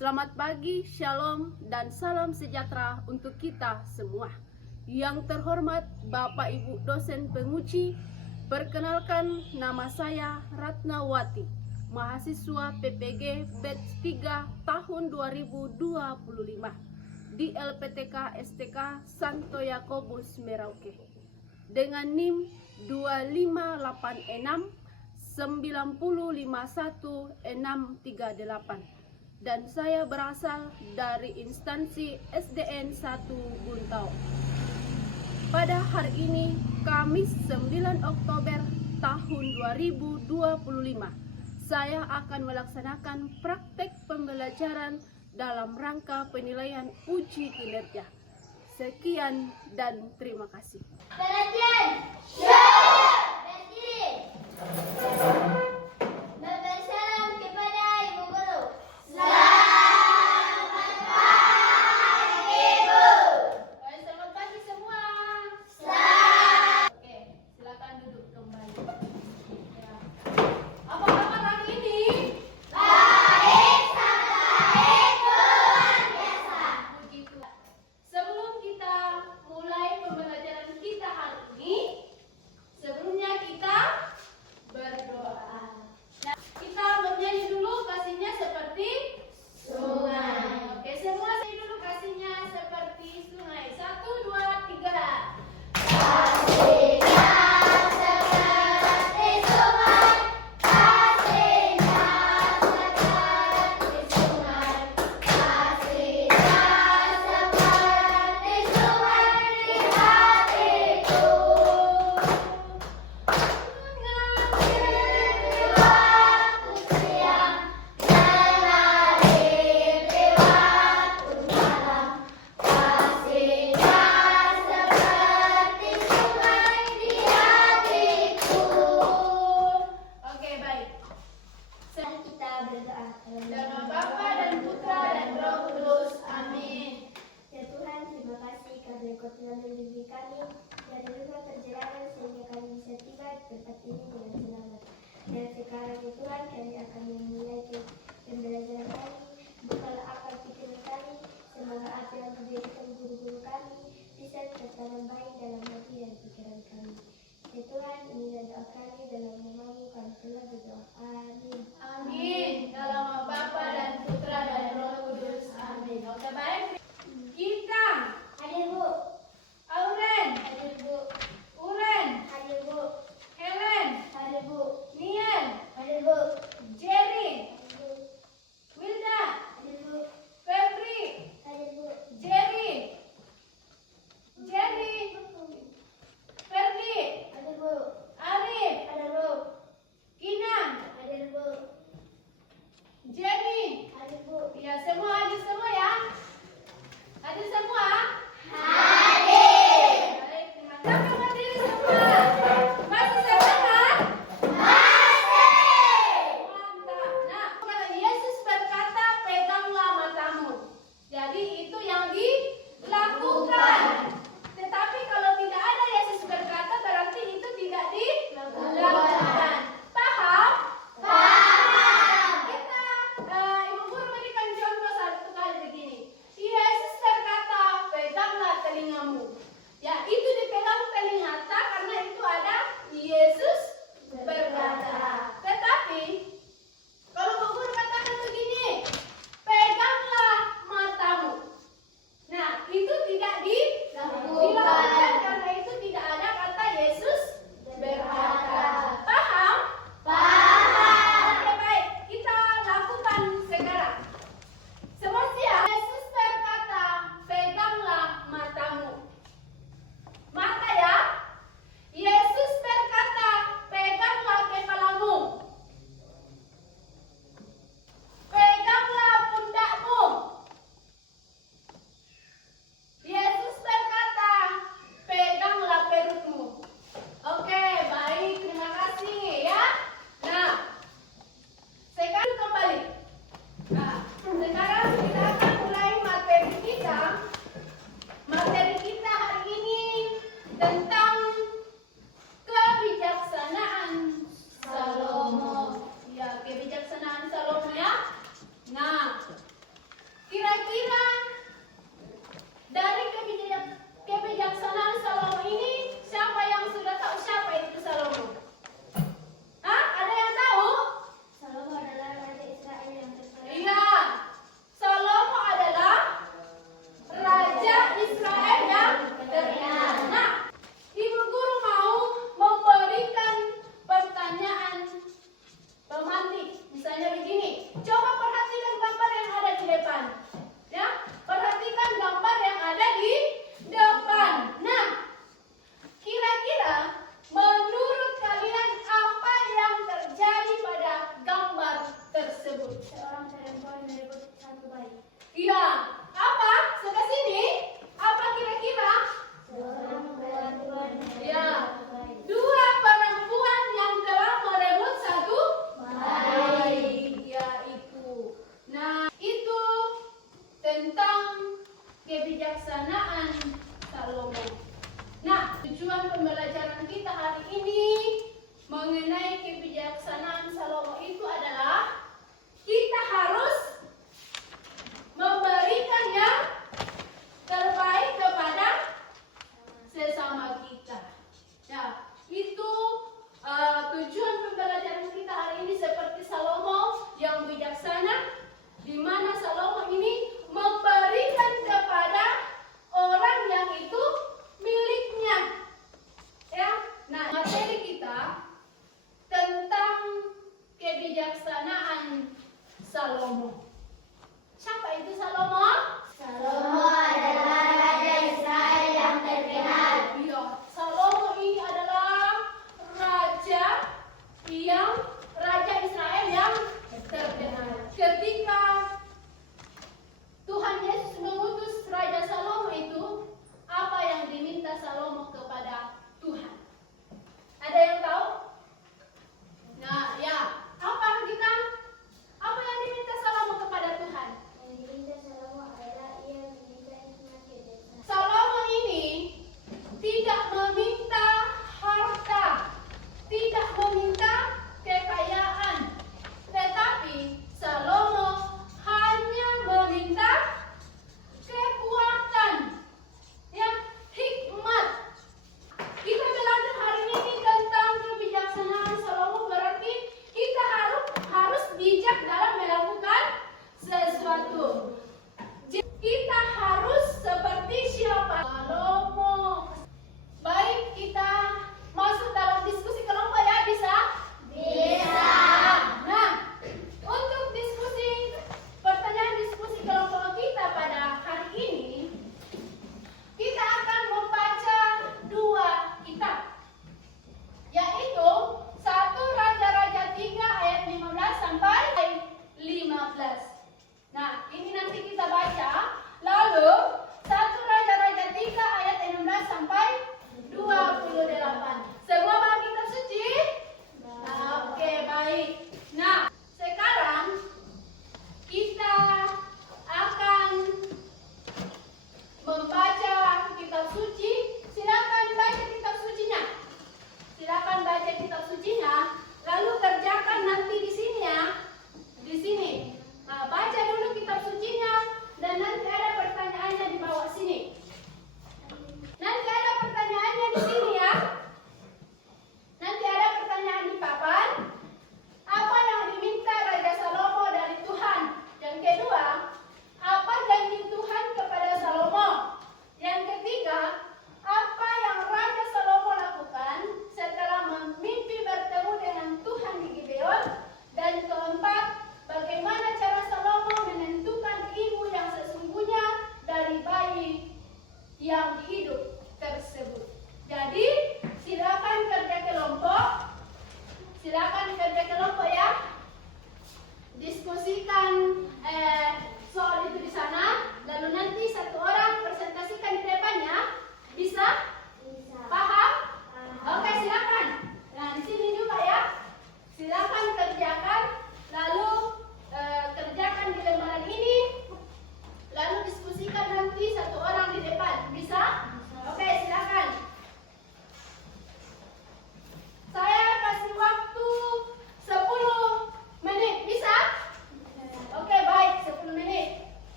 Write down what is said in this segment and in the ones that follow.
Selamat pagi, shalom, dan salam sejahtera untuk kita semua. Yang terhormat Bapak Ibu dosen penguji, perkenalkan nama saya Ratnawati, mahasiswa PPG Batch 3 tahun 2025 di LPTK STK Santo Yakobus Merauke dengan NIM 2586 9051638, dan saya berasal dari instansi SDN 1 Buntau. Pada hari ini, Kamis 9 Oktober tahun 2025, saya akan melaksanakan praktek pembelajaran dalam rangka penilaian uji kinerja. Sekian dan terima kasih. Perhatian, siap, berdiri. Bersalam kepada Ibu Guru. Selamat pagi, Ibu. Selamat pagi semua. Oke, silakan duduk kembali. Ya. Apa kabar hari ini? Baik, sangat baik, luar biasa. Puji Tuhan. Sebelum kita mulai pembelajaran kita hari ini, sebelumnya kita berdoa.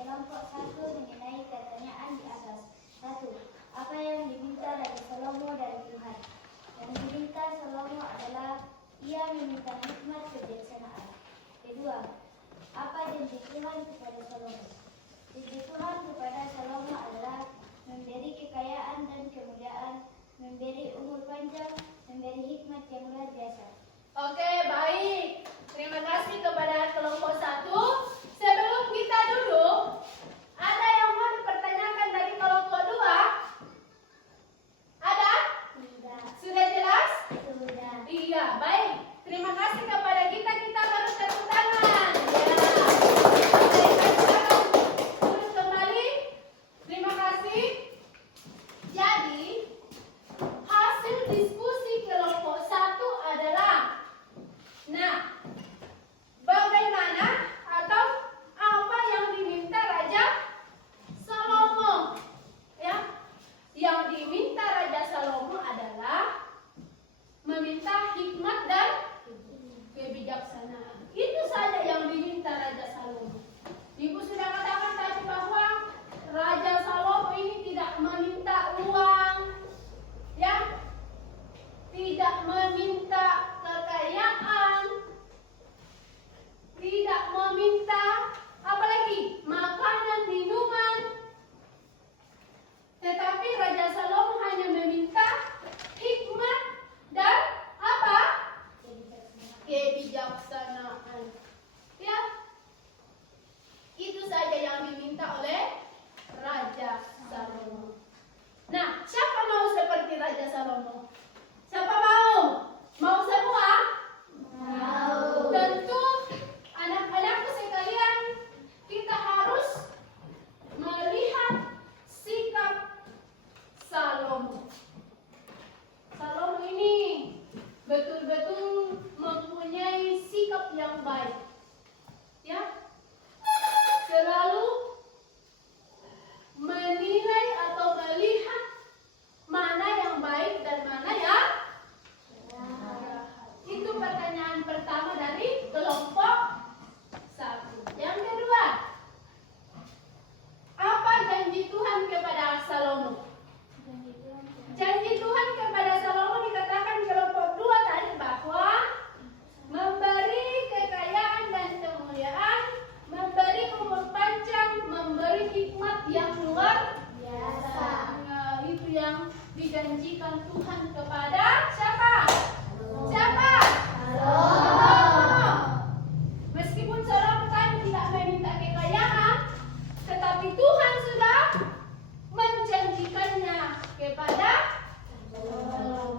kelompok 1 mengenai pertanyaan di atas. 1. Apa yang diminta Raja Salomo dari Tuhan? Yang diminta Salomo adalah ia meminta hikmat kebijaksanaan. Kedua, apa janji Tuhan kepada Salomo? Janji Tuhan kepada Salomo adalah memberi kekayaan dan kemuliaan, memberi umur panjang, memberi hikmat yang luar biasa. Oke, baik. Terima kasih kepada kelompok 1. Sebelum kita duduk, ada yang mau dipertanyakan dari kelompok 2? Ada? Tidak. Sudah jelas? Sudah. Iya, baik. Terima kasih kepada kita. Kita baru tepuk tangan. Ya. Oke, kita akan duduk kembali. Terima kasih. Jadi, hasil diskusi kelompok 1 adalah, nah, bagaimana atau apa yang diminta Raja Salomo? Ya, yang diminta Raja Salomo adalah meminta hikmat dan kebijaksanaan. Itu saja yang diminta Raja Salomo. Ibu sudah katakan tadi bahwa Raja Salomo ini tidak meminta uang, ya, tidak meminta kekayaan, tidak meminta apalagi makanan, minuman, tetapi Raja Salomo hanya meminta hikmat dan apa? Kebijaksanaan. Ya, itu saja yang diminta oleh Raja Salomo. Nah, siapa mau seperti Raja Salomo? Siapa mau? Mau semua? Mau. Tentu anak-anakku sekalian, kita harus melihat sikap Salomo. Salomo ini betul-betul mempunyai sikap yang baik. Ya. Selalu menilai atau melihat mana yang baik dan mana yang jahat. Itu pertanyaan pertama dari kelompok 1. Yang kedua, apa janji Tuhan kepada Salomo? Janji Tuhan kepada Salomo dikatakan kelompok 2 tadi bahwa memberi kekayaan dan kemuliaan, memberi umur panjang, memberi hikmat yang luar Biasa. Nah, itu yang dijanjikan Tuhan kepada siapa? Siapa? Salomo. Meskipun Salomo tadi tidak meminta kekayaan, tetapi Tuhan sudah menjanjikannya kepada Salomo.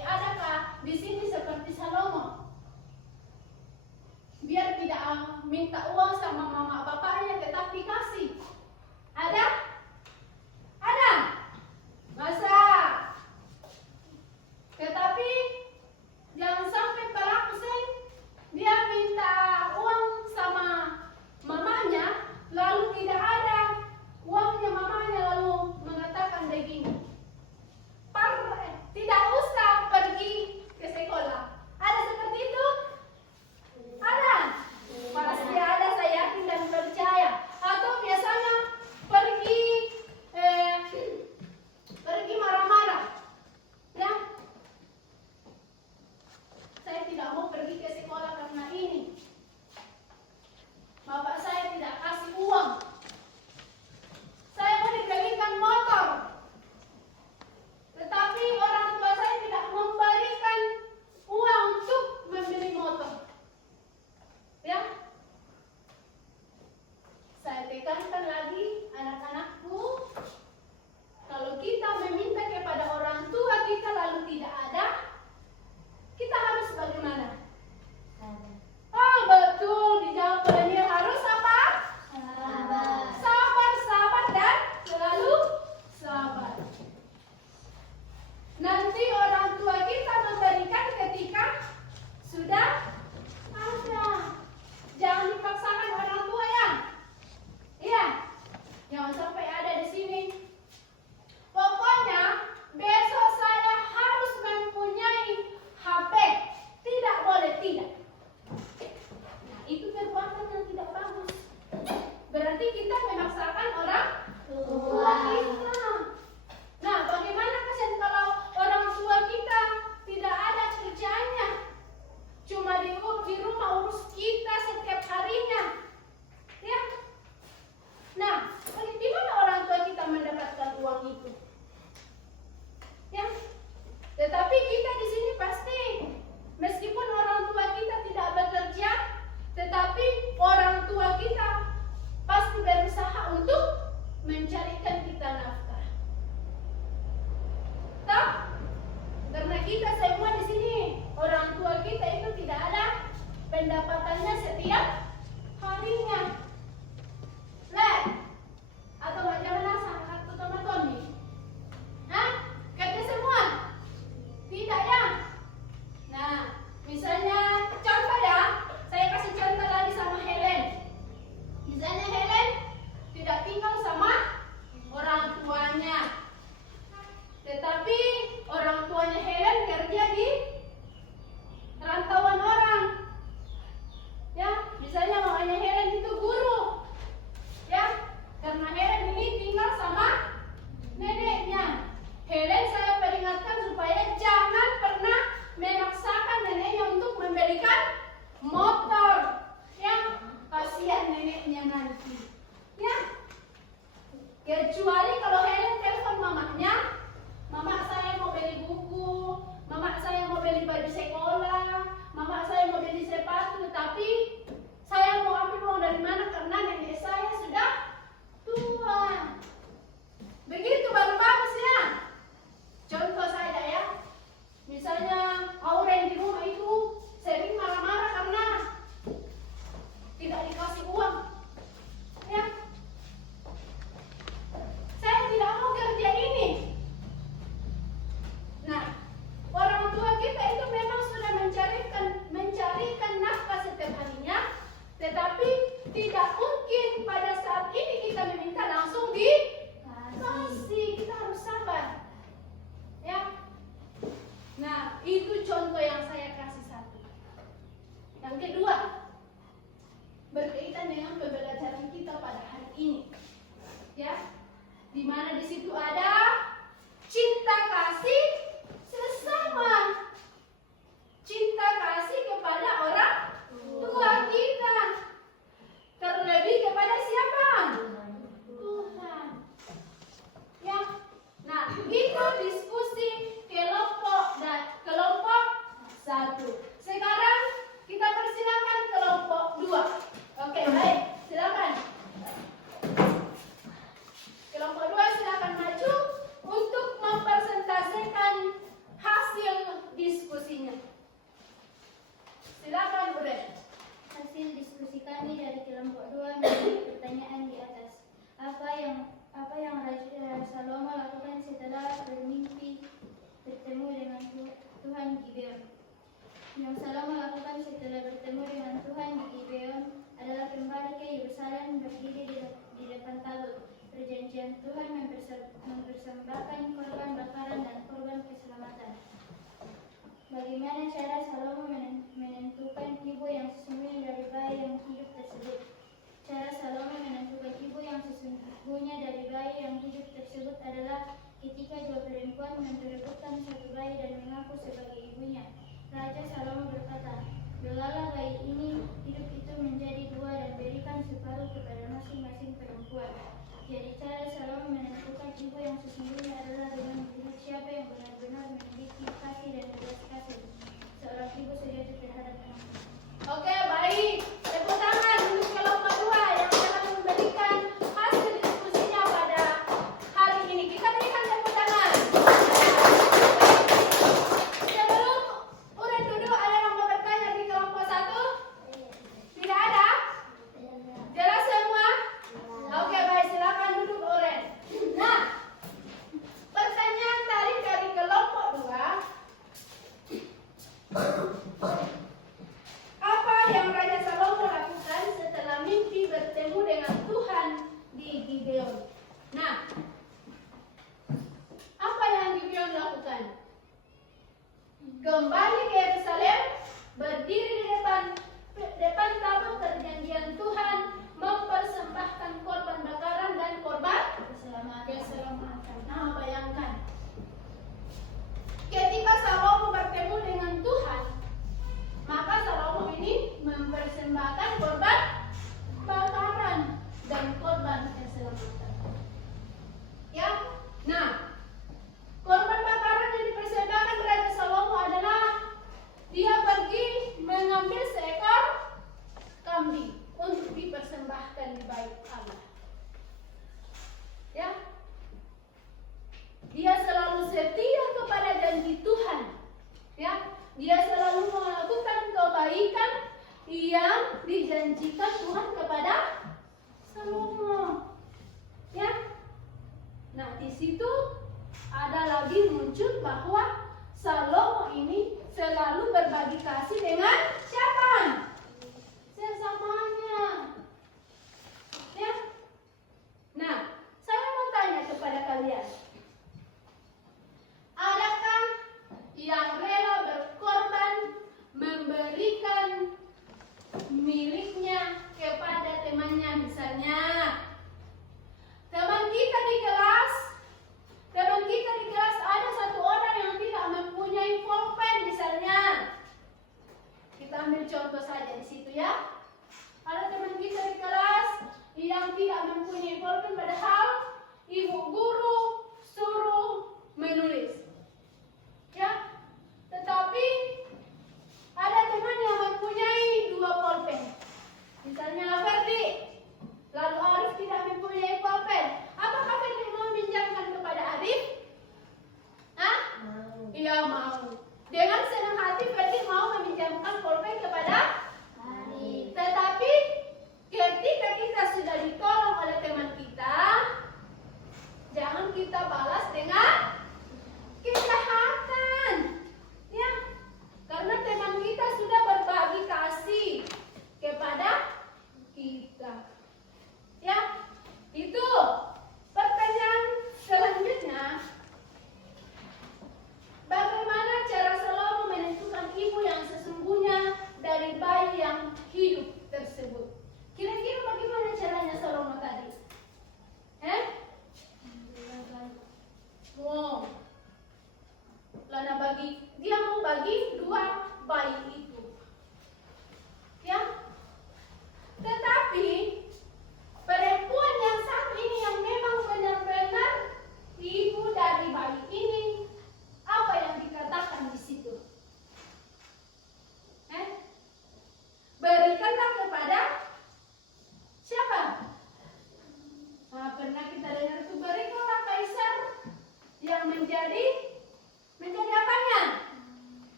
Adakah di sini seperti Salomo? Biar tidak minta uang sama mama bapaknya tetap dikasih. Ada? Ada? Masa? Tetapi jangan sampai pelaku dia minta uang sama mamanya, lalu tidak ada uangnya mamanya, lalu mengatakan begini, tidak usah pergi ke sekolah. Ada seperti itu? Ada? Pasti ada, saya yakin dan percaya. Atau biasanya pergi marah-marah. Ya? Saya tidak mau pergi ke sekolah karena ini. Bapak saya tidak kasih uang. Saya mau dibelikan motor. Tetapi orang tua saya tidak memberikan uang untuk membeli motor. Ya? Saya tekankan lagi anak-anakku, kalau kita meminta kepada orang tua kita lalu tidak ada, kita harus bagaimana? Oh betul, dijawab Daniel, harus apa? Sabar dan selalu sabar. Nanti orang tua kita memberikan ketika sudah ada. Jangan dipaksakan orang tua ya. Iya. Jangan sampai neneknya nanti. Ya. Kecuali kalau Helen telepon mamanya, mama saya mau beli buku, mama saya mau beli baju sekolah, mama saya mau beli sepatu, tapi saya mau ambil uang dari mana karena nenek saya sudah tua. Begitu baru bagus ya. Contoh saya ya, misalnya Auren di rumah itu sering marah-marah karena tidak dikasih uang. Ya, saya tidak mau kerja ini. Nah, orang tua kita itu memang sudah mencarikan nafkah setiap harinya, tetapi tidak mungkin pada saat ini kita meminta langsung dikasih. Kita harus sabar. Ya. Nah, itu contoh yang saya kasih satu. Yang kedua, berkaitan dengan pembelajaran kita pada hari ini. Ya. Di mana di situ ada cinta kasih sesama. Cinta kasih kepada orang tua kita. Terlebih kepada siapa? Tuhan. Ya. Nah, itu diskusi kelompok satu. Sekarang kita persilakan kelompok 2. Oke, baik. Silakan. Kelompok 2 silakan maju untuk mempresentasikan hasil diskusinya. Silakan, Bu Den. Hasil diskusi kami dari kelompok 2 mengenai pertanyaan di atas. Apa yang Raja Salomo lakukan setelah bermimpi bertemu dengan Tuhan di Gibeon? Yang Salomo lakukan setelah bertemu dengan Tuhan di Gibeon adalah kembali ke Yerusalem, berdiri di depan tabut perjanjian Tuhan, mempersembahkan korban bakaran dan korban keselamatan. Bagaimana cara Salomo menentukan ibu yang sesungguhnya dari bayi yang hidup tersebut? Cara Salomo menentukan ibu yang sesungguhnya dari bayi yang hidup tersebut adalah ketika dua perempuan memperebutkan satu bayi dan mengaku sebagai ibunya. Raja Salomo berkata, "Belalah bayi ini, hidup itu menjadi dua dan berikan separuh kepada masing-masing perempuan." Jadi cara Salomo menentukan ibu yang sesungguhnya adalah dengan melihat siapa yang benar-benar memiliki kasih dan belas kasih seorang ibu sejati terhadap anaknya. Oke, baik. Tepuk tangan untuk kelompok 2 yang telah memberikan hasil diskusinya pada hari ini. Kita berikan tepuk tangan. Sebelum udah duduk, ada yang mau bertanya di kelompok 1? Tidak ada? Jelas semua? Oke, baik. Silakan duduk, Oren. Nah, pertanyaan tadi dari kelompok 2. Apa yang Raja Salomo lakukan setelah mimpi bertemu dengan Tuhan di Gibeon? Nah, apa yang Gibeon lakukan? Kembali ke Yerusalem, berdiri di depan tabut perjanjian Tuhan, mempersembahkan korban bakaran dan korban keselamatan. Nah, bayangkan, ketika Salomo bertemu dengan Tuhan, maka Salomo ini mempersembahkan korban bakaran dan korban keselamatan. Ya, nah, korban bakaran yang dipersembahkan Raja Salomo adalah dia pergi mengambil seekor kambing untuk dipersembahkan di bait Allah. Ya, dia selalu setia kepada janji Tuhan. Ya, dia selalu melakukan kebaikan yang dijanjikan Tuhan kepada Salomo. Ya. Nah, di situ ada lagi muncul bahwa Salomo ini selalu berbagi kasih dengan siapa? Sesamanya. Ya.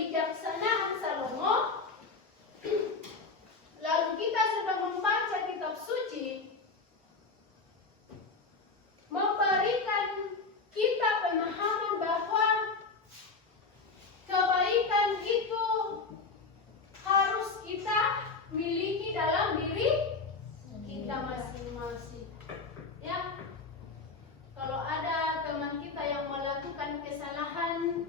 kebijaksanaan Salomo, lalu kita sedang membaca kitab suci, memberikan kita pemahaman bahwa kebaikan itu harus kita miliki dalam diri kita masing-masing. Ya, kalau ada teman kita yang melakukan kesalahan,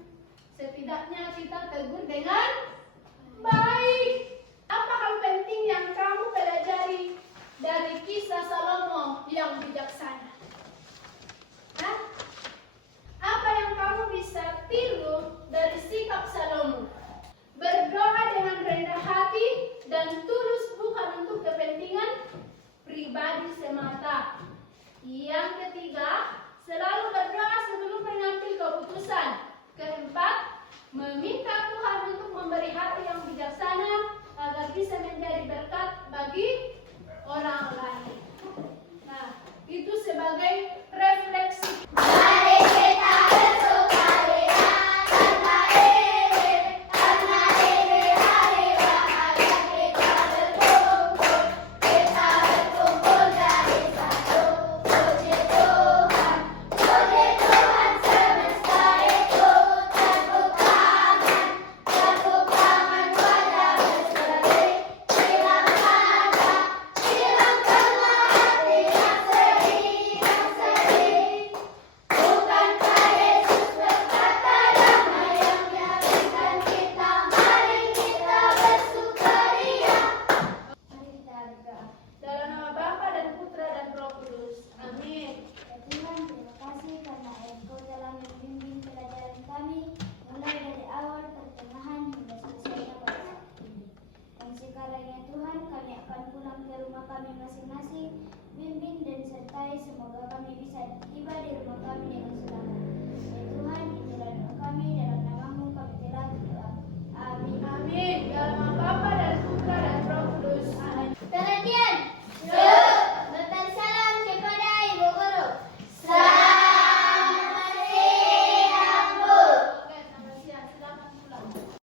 setidaknya kita tegur dengan baik. Apa hal penting yang kamu pelajari dari kisah Salomo yang bijaksana? Hah? Apa yang kamu bisa tiru dari sikap Salomo? Berdoa dengan rendah hati dan tulus, bukan untuk kepentingan pribadi semata. Yang ketiga, selalu berdoa sebelum mengambil keputusan. Keempat, meminta Tuhan untuk memberi hati yang bijaksana agar bisa menjadi berkat